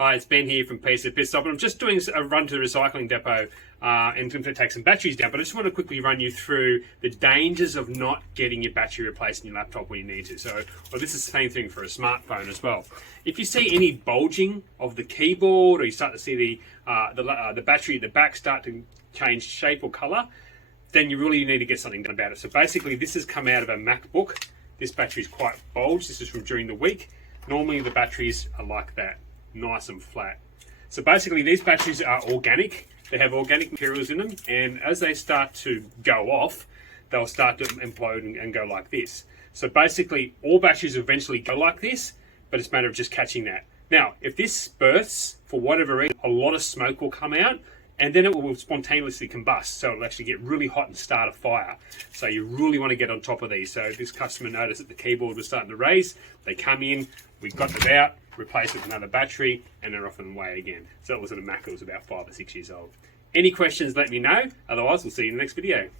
Hi, it's Ben here from PC Pitstop, and I'm just doing a run to the recycling depot and going to take some batteries down, but I just want to quickly run you through the dangers of not getting your battery replaced in your laptop when you need to. This is the same thing for a smartphone as well. If you see any bulging of the keyboard, or you start to see the battery at the back start to change shape or color, then you really need to get something done about it. So basically, this has come out of a MacBook. This battery is quite bulged. This is from during the week. Normally the batteries are like that, nice and flat. So basically these batteries are organic. They have organic materials in them, and as they start to go off, they'll start to implode and go like this. So basically all batteries eventually go like this, but it's a matter of just catching that. Now, if this bursts for whatever reason, a lot of smoke will come out, and then it will spontaneously combust. So it'll actually get really hot and start a fire. So you really want to get on top of these. So this customer noticed that the keyboard was starting to raise. They come in, we got them out, replaced it with another battery, and they're off and away again. So it was at a Mac that was about 5 or 6 years old. Any questions, let me know. Otherwise, we'll see you in the next video.